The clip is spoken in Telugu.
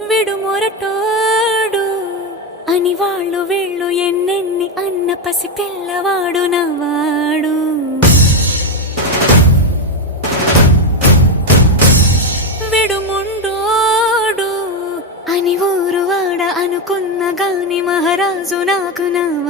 విడుమొరటోడు అని వాళ్ళు వీళ్ళు ఎన్నెన్ని అన్న పసి పిల్లవాడు నవ్వాడు. విడుముండోడు అని ఊరు వాడ అనుకున్న గాని మహారాజు నాకు నవ్వాడు.